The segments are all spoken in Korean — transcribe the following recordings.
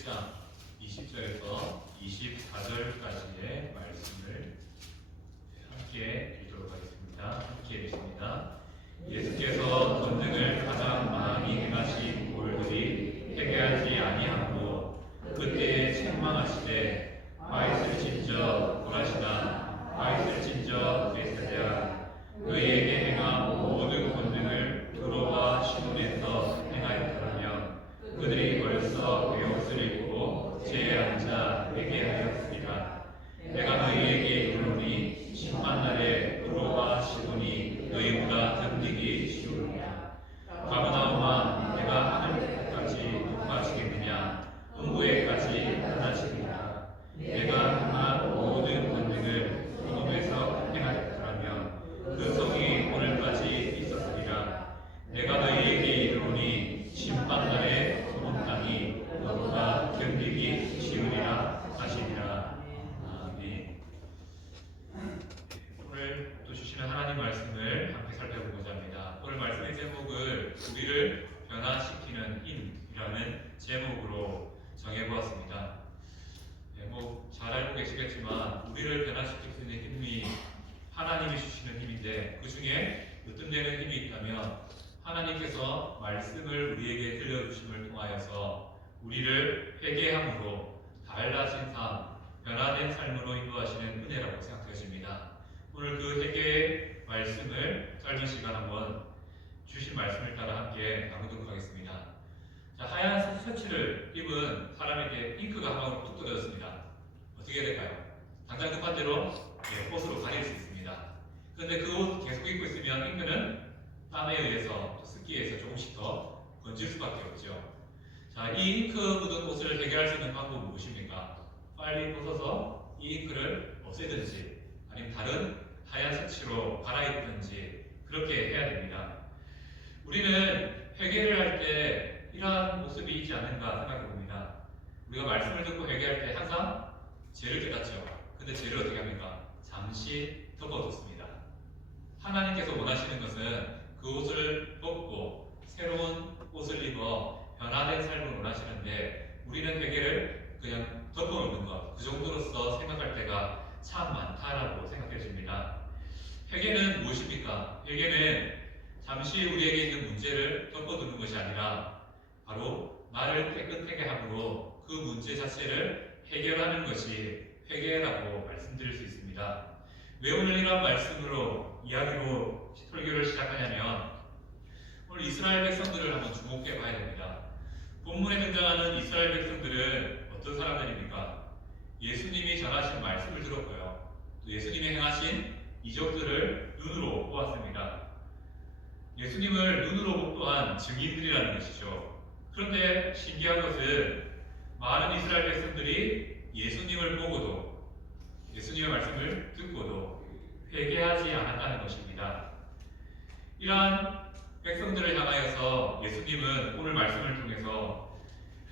1장 20절에서 24절까지의 말씀을 함께 읽도록 하겠습니다. 함께 읽습니다. 예수께서 권능을 가장 많이 행하신 보혈들이 회개하지 아니하므로 그때에 책망하시되 바윗을 찢어 고라시나 바윗을 찢어 베세다 너희에게 행한 모든 권능을 두로와 시돈에서 행하였더라면 그들이 벌써 베옷을 입고 제에 앉아 회개하였으리라. 내가 너희에게 이르노니 심판날에 두로와 시돈이 너희보다 견디기 쉬우리라. 가버나움아, 내가 하늘까지 높아지겠느냐? 음부에까지 낮아지리라. 내가 행한 모든 권능을 소돔에서 행하였더라면 그 성이 오늘까지 있었으리라. 내가 너희에게 이르노니 심판날에 소돔 땅이 너보다 견디기 쉬우리라 하시니라. 아멘. 오늘 또 주시는 하나님 말씀을 함께 살펴보고자 합니다. 오늘 말씀의 제목을 우리를 변화시키는 힘이라는 제목으로 정해보았습니다. 잘 알고 계시겠지만 우리를 변화시킬 수 있는 힘이 하나님이 주시는 힘인데 그 중에 으뜸되는 힘이 있다면 하나님께서 말씀을 우리에게 들려주심을 통하여서 우리를 회개함으로 달라진 삶, 변화된 삶으로 인도하시는 은혜라고 생각되어집니다. 오늘 그 회개의 말씀을 짧은 시간 한번 주신 말씀을 따라 함께 나누도록 하겠습니다. 자, 하얀 셔츠를 입은 사람에게 잉크가 한 방울 뚝 떨어졌습니다. 어떻게 해야 될까요? 당장 급한 대로 옷으로 가릴 수 있습니다. 그런데 그 옷 계속 입고 있으면 잉크는 땀에 의해서 또 습기에 의해서 조금씩 더 번질 수밖에 없죠. 자, 이 잉크 묻은 옷을 해결할 수 있는 방법은 무엇입니까? 빨리 벗어서 이 잉크를 없애든지 아니면 다른 하얀 셔츠로 갈아입든지 그렇게 해야 됩니다. 우리는 회개를 할 때 이러한 모습이 있지 않는가 생각해 봅니다. 우리가 말씀을 듣고 회개할 때 항상 죄를 깨닫죠. 근데 죄를 어떻게 합니까? 잠시 덮어뒀습니다. 하나님께서 원하시는 것은 그 옷을 벗고 새로운 옷을 입어 변화된 삶을 원하시는데 우리는 회개를 그냥 덮어놓는 것, 그 정도로서 생각할 때가 참 많다라고 생각해집니다. 회개는 무엇입니까? 회개는 잠시 우리에게 있는 문제를 덮어두는 것이 아니라 바로 나를 깨끗하게 함으로 그 문제 자체를 해결하는 것이 회개라고 말씀드릴 수 있습니다. 왜 오늘 이러한 말씀으로 이야기로 설교를 시작하냐면 오늘 이스라엘 백성들을 한번 주목해 봐야 됩니다. 본문에 등장하는 이스라엘 백성들은 어떤 사람들입니까? 예수님이 전하신 말씀을 들었고요. 또 예수님이 행하신 이적들을 눈으로 보았습니다. 예수님을 눈으로 목도한 증인들이라는 것이죠. 그런데 신기한 것은 많은 이스라엘 백성들이 예수님을 보고도 예수님의 말씀을 듣고도 회개하지 않았다는 것입니다. 이러한 백성들을 향하여서 예수님은 오늘 말씀을 통해서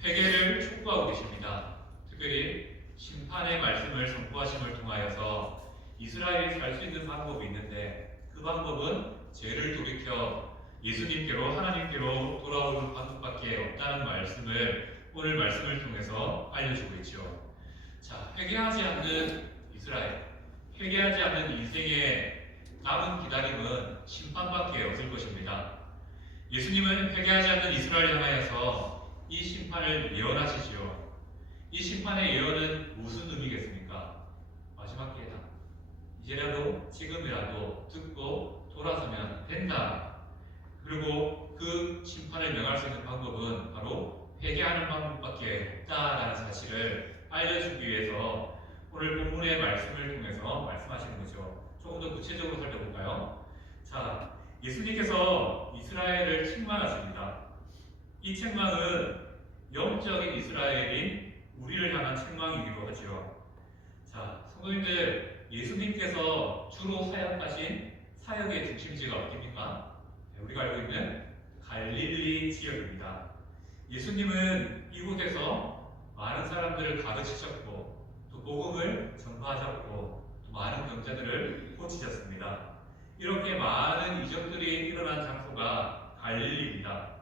회개를 촉구하고 계십니다. 특별히 심판의 말씀을 선포하심을 통하여서 이스라엘이 살 수 있는 방법이 있는데 그 방법은 죄를 돌이켜 예수님께로 하나님께로 돌아오는 방법밖에 없다는 말씀을 오늘 말씀을 통해서 알려주고 있죠. 자, 회개하지 않는 이스라엘, 회개하지 않는 인생의 남은 기다림은 심판밖에 없을 것입니다. 예수님은 회개하지 않는 이스라엘을 향하여서 이 심판을 예언하시지요. 이 심판의 예언은 무슨 의미겠습니까? 마지막 기회다. 이제라도 지금이라도 듣고 돌아서면 된다. 그리고 그 심판을 명할 수 있는 방법은 바로 회개하는 방법밖에 없다라는 사실을 알려주기 위해서 오늘 본문의 말씀을 통해서 말씀하시는 거죠. 조금 더 구체적으로 살펴볼까요? 자, 예수님께서 이스라엘을 책망하십니다. 이 책망은 영적인 이스라엘인 우리를 향한 책망이기도 하죠. 자, 성도님들, 예수님께서 주로 사역하신 사역의 중심지가 어디입니까? 우리가 알고 있는 갈릴리 지역입니다. 예수님은 이곳에서 많은 사람들을 가르치셨고 또 복음을 전파하셨고 또 많은 병자들을 고치셨습니다. 이렇게 많은 이적들이 일어난 장소가 갈릴리입니다.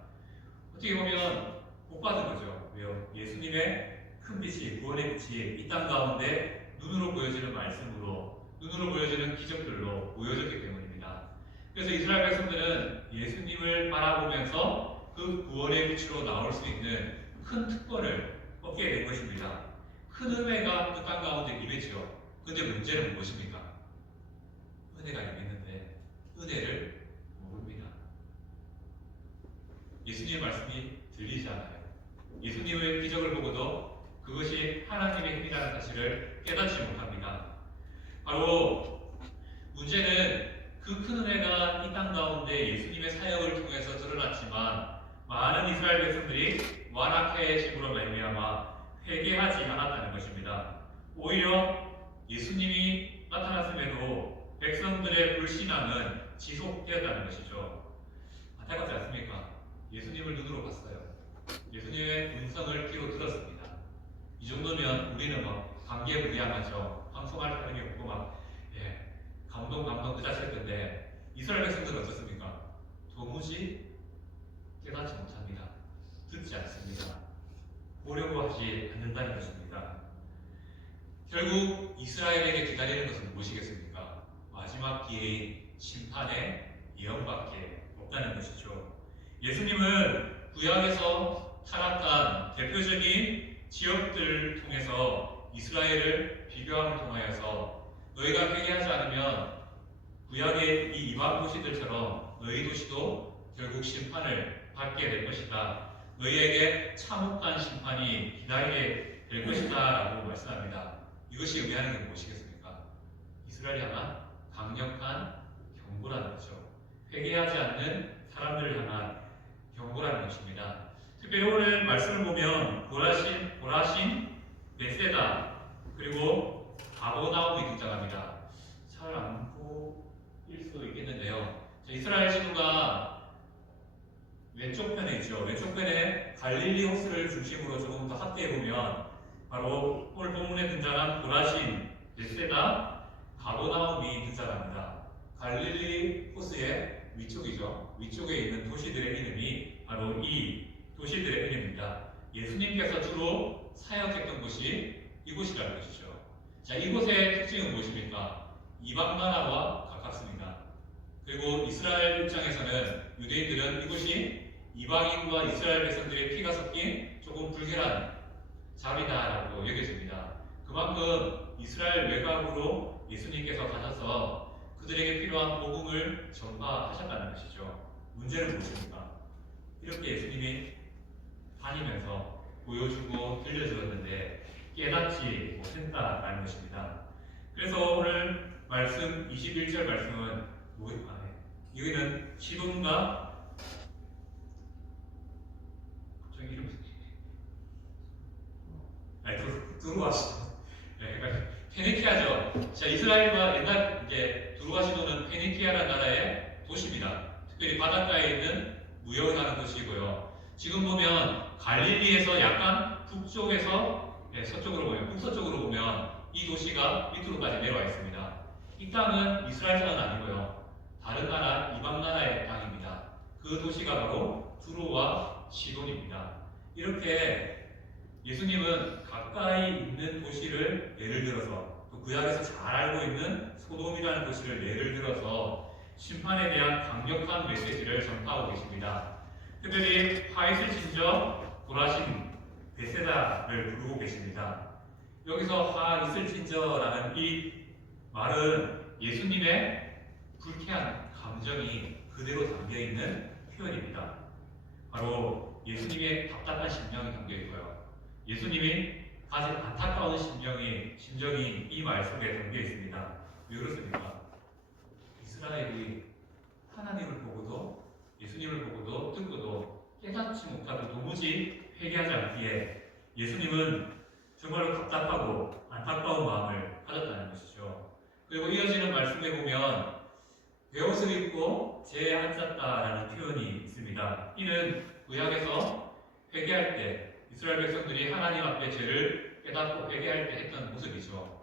어떻게 보면 복 받은 거죠. 왜요? 예수님의 햇빛이 구원의 빛이 이 땅 가운데 눈으로 보여지는 말씀으로 눈으로 보여지는 기적들로 보여졌기 때문입니다. 그래서 이스라엘 백성들은 예수님을 바라보면서 그 구원의 빛으로 나올 수 있는 큰 특권을 얻게 된 것입니다. 큰 은혜가 그 땅 가운데 임했죠. 그런데 문제는 무엇입니까? 은혜가 임했는데 은혜를 모릅니다. 예수님의 말씀이 들리지 않아요. 예수님의 기적을 보고도 그것이 하나님의 힘이라는 사실을 깨닫지 못합니다. 바로 문제는 그 큰 은혜가 이 땅 가운데 예수님의 사역을 통해서 드러났지만 많은 이스라엘 백성들이 완악해짐으로 말미암아 회개하지 않았다는 것입니다. 오히려 예수님이 나타났음에도 백성들의 불신앙은 지속되었다는 것이죠. 안타깝지 않습니까? 예수님을 눈으로 봤어요. 예수님의 음성을 귀로 들었습니다. 이 정도면 우리는 막 감개무량하죠. 방송할 사람이 없고 막 감동 그 자체일 텐데 이스라엘 백성들은 어떻습니까? 도무지 깨닫지 못합니다. 듣지 않습니다. 보려고 하지 않는다는 것입니다. 결국 이스라엘에게 기다리는 것은 무엇이겠습니까? 마지막 기회인 심판의 예언밖에 없다는 것이죠. 예수님은 구약에서 타락한 대표적인 지역들을 통해서 이스라엘을 비교함을 통하여서 너희가 회개하지 않으면 구약의 이 이방 도시들처럼 너희 도시도 결국 심판을 받게 될 것이다. 너희에게 참혹한 심판이 기다리게 될 것이다 라고 말씀합니다. 이것이 의미하는 게 무엇이겠습니까? 이스라엘 향한 강력한 경고라는 거죠. 회개하지 않는 사람들을 향한 경고라는 것입니다. 특별히 오늘 말씀을 보면 보라신, 베세다 그리고 가버나움이 등장합니다. 잘 안 보일 수 있겠는데요. 이스라엘 지도가 왼쪽 편에 있죠. 왼쪽 편에 갈릴리 호수를 중심으로 조금 더 확대해 보면 바로 오늘 본문에 등장한 보라신, 베세다, 가버나움이 등장합니다. 갈릴리 호수의 위쪽이죠. 위쪽에 있는 도시들의 이름이 바로 이 도시들의 이름입니다. 예수님께서 주로 사역했던 곳이 이곳이라는 것이죠. 자, 이곳의 특징은 무엇입니까? 이방 나라와 가깝습니다. 그리고 이스라엘 입장에서는 유대인들은 이곳이 이방인과 이스라엘 백성들의 피가 섞인 조금 불결한 자리다라고 여겨집니다. 그만큼 이스라엘 외곽으로 예수님께서 가셔서 그들에게 필요한 복음을 전파하셨다는 것이죠. 문제는 무엇입니까? 이렇게 예수님이 다니면서 보여주고 들려주었는데 깨닫지 못했다라는 것입니다. 그래서 오늘 말씀 21절 말씀은 여기는 시돈과 저기 이름 두루아시돈. 그러니까 페니키아죠. 자, 이스라엘과 옛날 이제 두루아시돈은 페니키아라는 나라의 도시입니다. 특별히 바닷가에 있는 무역을 하는 도시이고요. 지금 보면 갈릴리에서 약간 북쪽에서 서쪽으로 보면 북서쪽으로 보면 이 도시가 밑으로까지 내려와 있습니다. 이 땅은 이스라엘 땅은 아니고요. 다른 나라 이방 나라의 땅입니다. 그 도시가 바로 두로와 시돈입니다. 이렇게 예수님은 가까이 있는 도시를 예를 들어서 또 구약에서 잘 알고 있는 소돔이라는 도시를 예를 들어서 심판에 대한 강력한 메시지를 전파하고 계십니다. 특별히 화이트 진저, 보라신, 베세다를 부르고 계십니다. 여기서 화 이슬 진저라는 이 말은 예수님의 불쾌한 감정이 그대로 담겨있는 표현입니다. 바로 예수님의 답답한 심령이 담겨있고요. 예수님이 가진 안타까운 심정이 이 말 속에 담겨있습니다. 왜 그렇습니까? 이스라엘이 하나님을 보고도 예수님을 보고도 듣고도 깨닫지 못하고 도무지 회개하지 않기에 예수님은 정말로 답답하고 안타까운 마음을 가졌다는 것이죠. 그리고 이어지는 말씀에 보면 베옷을 입고 죄에 앉았다라는 표현이 있습니다. 이는 구약에서 회개할 때 이스라엘 백성들이 하나님 앞에 죄를 깨닫고 회개할 때 했던 모습이죠.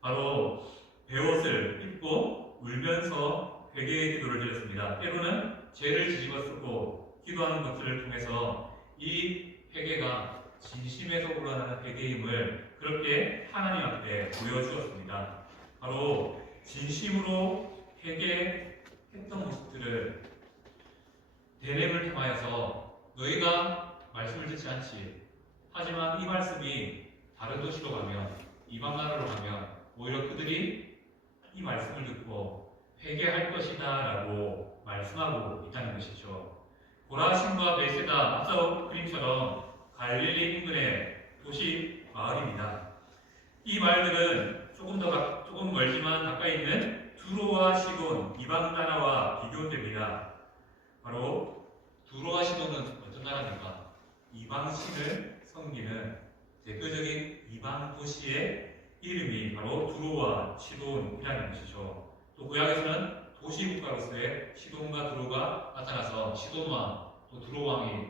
바로 베옷을 입고 울면서 회개의 기도를 드렸습니다. 때로는 죄를 뒤집어 쓰고 기도하는 것들을 통해서 이 회개가 진심에서 우러나는 회개임을 그렇게 하나님 앞에 보여주었습니다. 바로 진심으로 회개했던 모습들을 대례를 통하여서 너희가 말씀을 듣지 않지. 하지만 이 말씀이 다른 도시로 가면, 이방 나라로 가면 오히려 그들이 이 말씀을 듣고 회개할 것이다 라고 말씀하고 있다는 것이죠. 고라신과 베세다, 앞서 그림처럼 갈릴리 인근의 도시 마을입니다. 이 마을들은 조금 멀지만 가까이 있는 두로와 시돈, 이방 나라와 비교됩니다. 바로 두로와 시돈은 어떤 나라입니까? 이방신을 섬기는 대표적인 이방 도시의 이름이 바로 두로와 시돈이라는 것이죠. 또 구약에서는 도시국가로서의 시돈과 두로가 나타나서 시돈왕 또 두로왕이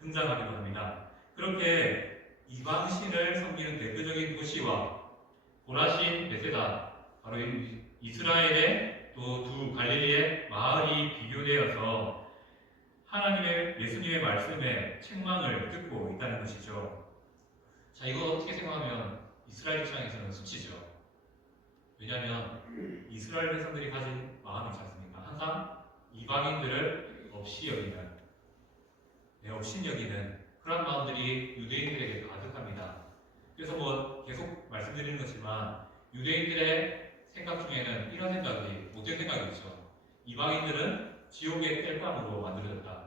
등장하기도 합니다. 그렇게 이방신을 섬기는 대표적인 도시와 고라신, 베세다, 바로 이스라엘의 또 두 갈릴리의 마을이 비교되어서 하나님의 예수님의 말씀에 책망을 듣고 있다는 것이죠. 자, 이거 어떻게 생각하면 이스라엘 입장에서는 수치죠. 왜냐하면 이스라엘 백성들이 가진 마음이 있지 않습니까? 항상 이방인들을 없이 여기는, 없인 여기는 그런 마음들이 유대인들에게 가득합니다. 그래서 계속 말씀드리는 것이지만 유대인들의 생각 중에는 이런 생각이 못된 생각이 있죠. 이방인들은 지옥의 땔감으로 만들어졌다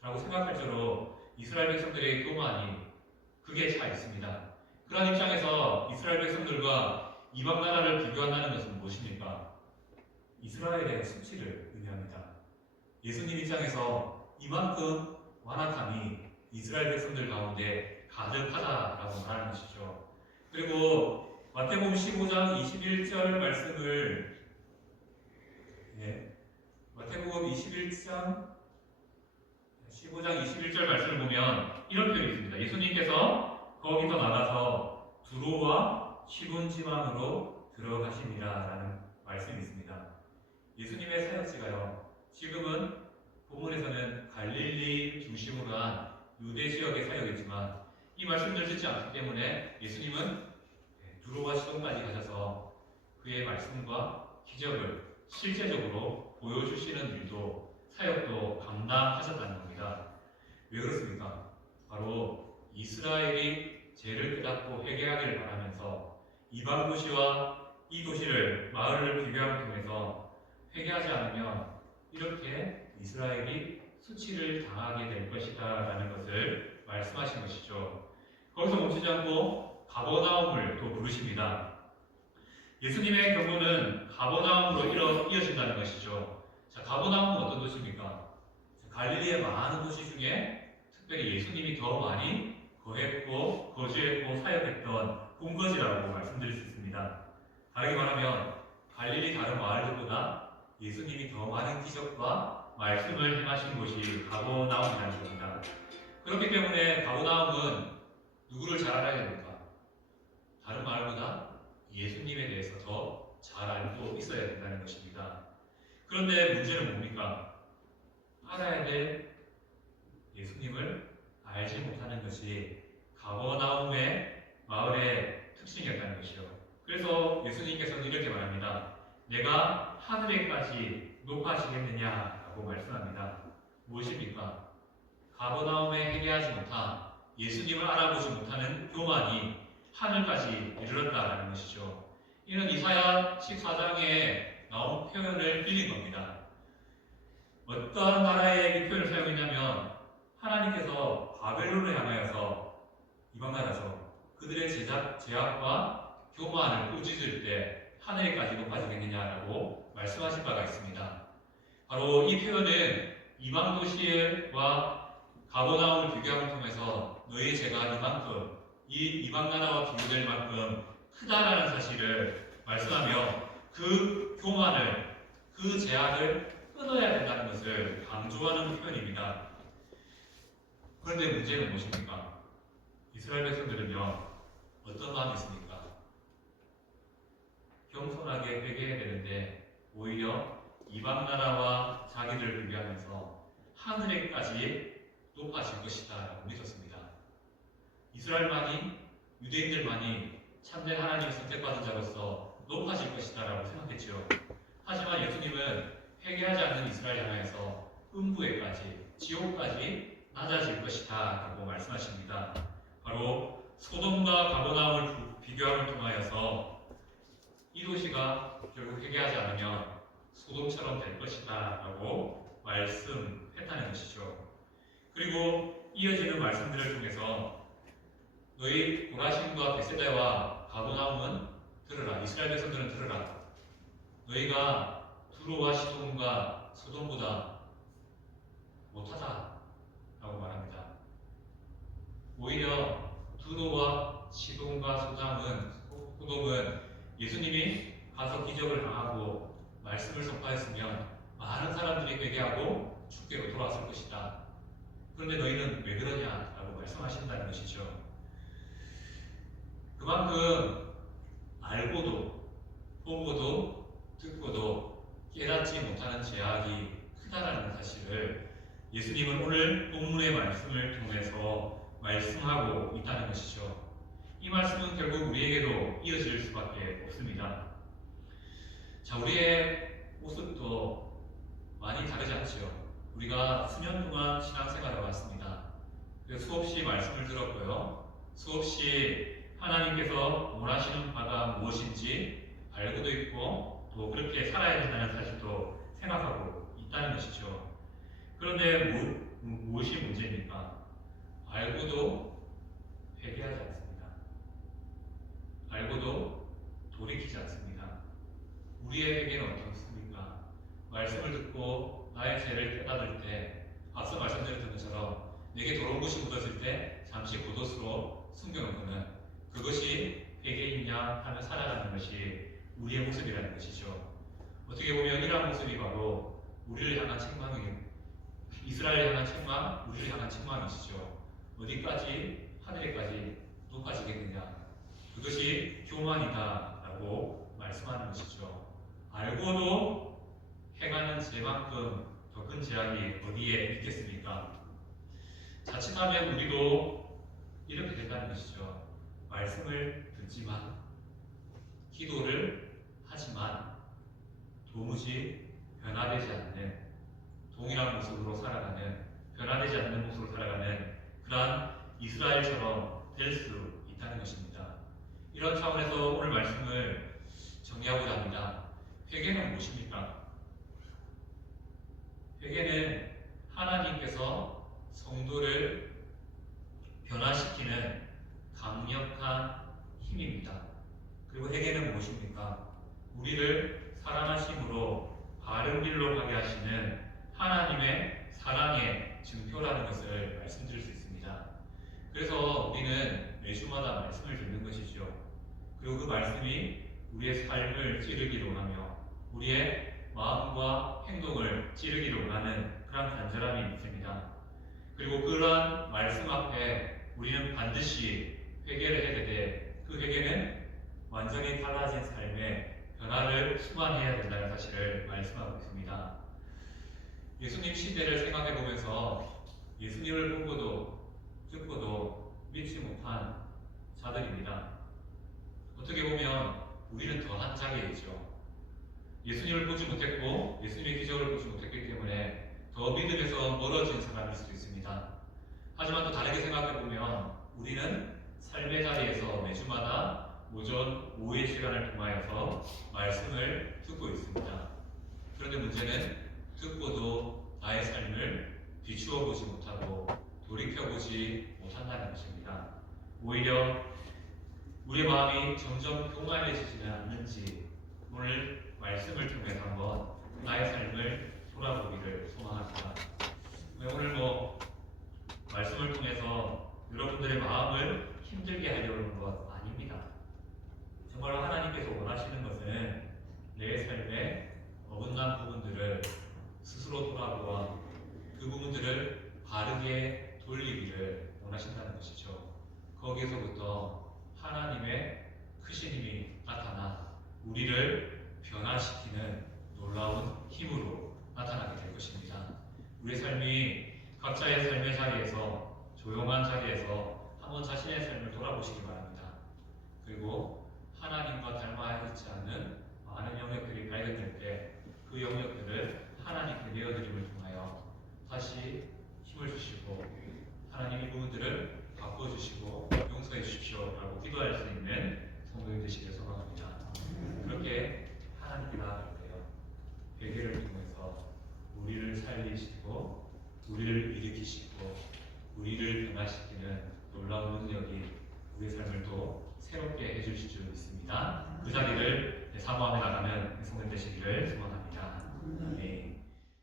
라고 생각할 정도로 이스라엘 백성들의 교만이 그게 차 있습니다. 그런 입장에서 이스라엘 백성들과 이방 나라를 비교한다는 것은 무엇입니까? 이스라엘의 수치를 의미합니다. 예수님 입장에서 이만큼 완악함이 이스라엘 백성들 가운데 가득하다라고 말하는 것이죠. 그리고 마태복음 15장 21절 말씀을 마태복음 15장 21절 말씀을 보면 이런 표현이 있습니다. 예수님께서 거기서 나가서 두로와 시돈 지방으로 들어가시니라라는 말씀이 있습니다. 예수님의 사역지가요. 지금은 본문에서는 갈릴리 중심으로 한 유대 지역의 사역이지만 이 말씀을 듣지 않기 때문에 예수님은 두로와 시돈까지 가셔서 그의 말씀과 기적을 실제적으로 보여주시는 일도 사역도 감당하셨다는 겁니다. 왜 그렇습니까? 바로 이스라엘이 죄를 깨닫고 회개하기를 바라면서 이방 도시와 이 도시를 마을을 비교함을 통해서 회개하지 않으면 이렇게 이스라엘이 수치를 당하게 될 것이다 라는 것을 말씀하신 것이죠. 거기서 멈추지 않고 가버나움을 또 부르십니다. 예수님의 경우는 가버나움으로 이어진다는 것이죠. 자, 가버나움은 어떤 도시입니까? 갈릴리의 많은 도시 중에 특별히 예수님이 더 많이 거했고 거주했고 사역했던 본거지라고 말씀드릴 수 있습니다. 다르게 말하면 갈릴리 다른 마을들보다 예수님이 더 많은 기적과 말씀을 행하신 곳이 가버나움이라는 겁니다. 그렇기 때문에 가버나움은 누구를 잘 알아야 됩니까? 다른 마을보다 예수님에 대해서 더 잘 알고 있어야 된다는 것입니다. 그런데 문제는 뭡니까? 알아야 될 예수님을 알지 못하는 것이 가버나움의 마을의 특징이었다는 것이요. 그래서 예수님께서는 이렇게 말합니다. 내가 하늘에까지 높아지겠느냐라고 말씀합니다. 무엇입니까? 가버나움에 회개하지 못한 예수님을 알아보지 못하는 교만이 하늘까지 이르렀다라는 것이죠. 이는 이사야 14장에 나온 표현을 빌린 겁니다. 어떤 나라에 이 표현을 사용했냐면 하나님께서 바벨론을 향하여서 이방 나라에서 그들의 제약과 교만을 꾸짖을 때 하늘에까지 높아지겠느냐라고 말씀하신 바가 있습니다. 바로 이 표현은 이방 도시와 가버나움을 비교함을 통해서 너희 죄가 이만큼 이 이방 나라와 비교될 만큼 크다라는 사실을 말씀하며 그 교만을 그 제약을 끊어야 된다는 것을 강조하는 표현입니다. 그런데 문제는 무엇입니까? 이스라엘 백성들은요 어떤 마음이 있습니까? 겸손하게 회개해야 되는데 오히려 이방 나라와 자기를 비교하면서 하늘에까지 높아질 것이다 라고 믿었습니다. 이스라엘만이, 유대인들만이 참된 하나님의 선택받은 자로서 높아질 것이다라고 생각했죠. 하지만 예수님은 회개하지 않는 이스라엘 향해서 음부에까지, 지옥까지 낮아질 것이다라고 말씀하십니다. 바로 소돔과 가버나움을 비교함을 통하여서 이 도시가 결국 회개하지 않으면 소돔처럼 될 것이다라고 말씀했다는 것이죠. 그리고 이어지는 말씀들을 통해서 너희 고라신과 베세다와 가버나움은 들으라. 이스라엘 백성들은 들으라. 너희가 두로와 시돈과 소돔보다 못하다라고 말합니다. 오히려 두로와 시돈과 소돔은 예수님이 가서 기적을 당하고 말씀을 선포했으면 많은 사람들이 회개하고 주께로 돌아왔을 것이다. 그런데 너희는 왜 그러냐라고 말씀하신다는 것이죠. 그만큼 알고도 보고도 듣고도 깨닫지 못하는 죄악이 크다라는 사실을 예수님은 오늘 본문의 말씀을 통해서 말씀하고 있다는 것이죠. 이 말씀은 결국 우리에게도 이어질 수밖에 없습니다. 자, 우리의 모습도 많이 다르지 않죠. 우리가 수년 동안 신앙생활을 해왔습니다. 수없이 말씀을 들었고요. 수없이 하나님께서 원하시는 바가 무엇인지 알고도 있고 또 그렇게 살아야 된다는 사실도 생각하고 있다는 것이죠. 그런데 무엇이 문제입니까? 알고도 회개하지 않습니다. 알고도 돌이키지 않습니다. 우리의 회개는 어떻습니까? 말씀을 듣고 나의 죄를 깨닫을 때 앞서 말씀드렸던 것처럼 내게 더러운 것이 묻었을 때 잠시 겉옷으로 숨겨놓고는 그것이 회개이냐 하며 살아가는 것이 우리의 모습이라는 것이죠. 어떻게 보면 이러한 모습이 바로 우리를 향한 이스라엘을 향한 책망, 우리를 향한 책망이시죠. 어디까지 하늘에까지 높아지겠느냐. 그것이 교만이다라고 말씀하는 것이죠. 알고도 행하는 죄만큼 더 큰 죄악이 어디에 있겠습니까? 자칫하면 우리도 이렇게 된다는 것이죠. 말씀을 듣지만 기도를 하지만 도무지 변화되지 않는 동일한 모습으로 살아가는 변화되지 않는 모습으로 살아가는 그러한 이스라엘처럼 될 수 있다는 것입니다. 이런 차원에서 오늘 말씀을 정리하고자 합니다. 회개는 무엇입니까? 회개는 하나님께서 성도를 변화시키는 강력한 힘입니다. 그리고 회개는 무엇입니까? 우리를 사랑하심으로 바른 길로 가게 하시는 하나님의 사랑의 증표라는 것을 말씀드릴 수 있습니다. 그래서 우리는 매주마다 말씀을 듣는 것이죠. 그리고 그 말씀이 우리의 삶을 찌르기로 하며 우리의 마음과 행동을 찌르기로 하는 그런 간절함이 있습니다. 그리고 그러한 말씀 앞에 우리는 반드시 회개를 해야 되되 그 회개는 완전히 달라진 삶의 변화를 수반해야 된다는 사실을 말씀하고 있습니다. 예수님 시대를 생각해 보면서 예수님을 보고도 듣고도 믿지 못한 자들입니다. 어떻게 보면 우리는 더한 자리에 있죠. 예수님을 보지 못했고 예수님의 기적을 보지 못했기 때문에 더 믿음에서 멀어진 사람일 수도 있습니다. 하지만 또 다르게 생각해 보면 우리는 삶의 자리에서 매주마다 오전, 오후의 시간을 통하여서 말씀을 듣고 있습니다. 그런데 문제는 듣고도 나의 삶을 비추어 보지 못하고 돌이켜보지 못한다는 것입니다. 오히려 우리의 마음이 점점 교만해지지는 않는지 오늘 말씀을 통해서 한번 나의 삶을 돌아보기를 소망합니다. 오늘 말씀을 통해서 여러분들의 마음을 힘들게 하려는 것 아닙니다. 정말 하나님께서 원하시는 것은 내 삶의 어긋난 부분들을 스스로 돌아보아 그 부분들을 바르게 돌리기를 원하신다는 것이죠. 거기에서부터 하나님의 크신 힘이 나타나 우리를 변화시키는 놀라운 힘으로 나타나게 될 것입니다. 우리의 삶이 각자의 삶의 자리에서 조용한 자리에서 한번 자신의 삶을 돌아보시기 바랍니다. 그리고 하나님과 닮아 있지 않는 많은 영역들이 발견될 때 그 영역들을 하나님께 내어드림을 통하여 다시 힘을 주시고 하나님 이 부분들을 바꿔주시고 용서해 주십시오라고 기도할 수 있는 성도님 되시길 소망합니다. 그렇게 하나님께 나아갈 때요, 회개를 통해서 우리를 살리시고 우리를 일으키시고 우리를 변화시키는 놀라운 능력이 우리의 삶을 또 새롭게 해주실 줄 믿습니다. 그 자리를 사모하며 나가는 성도님 되시기를 소망합니다. 아멘.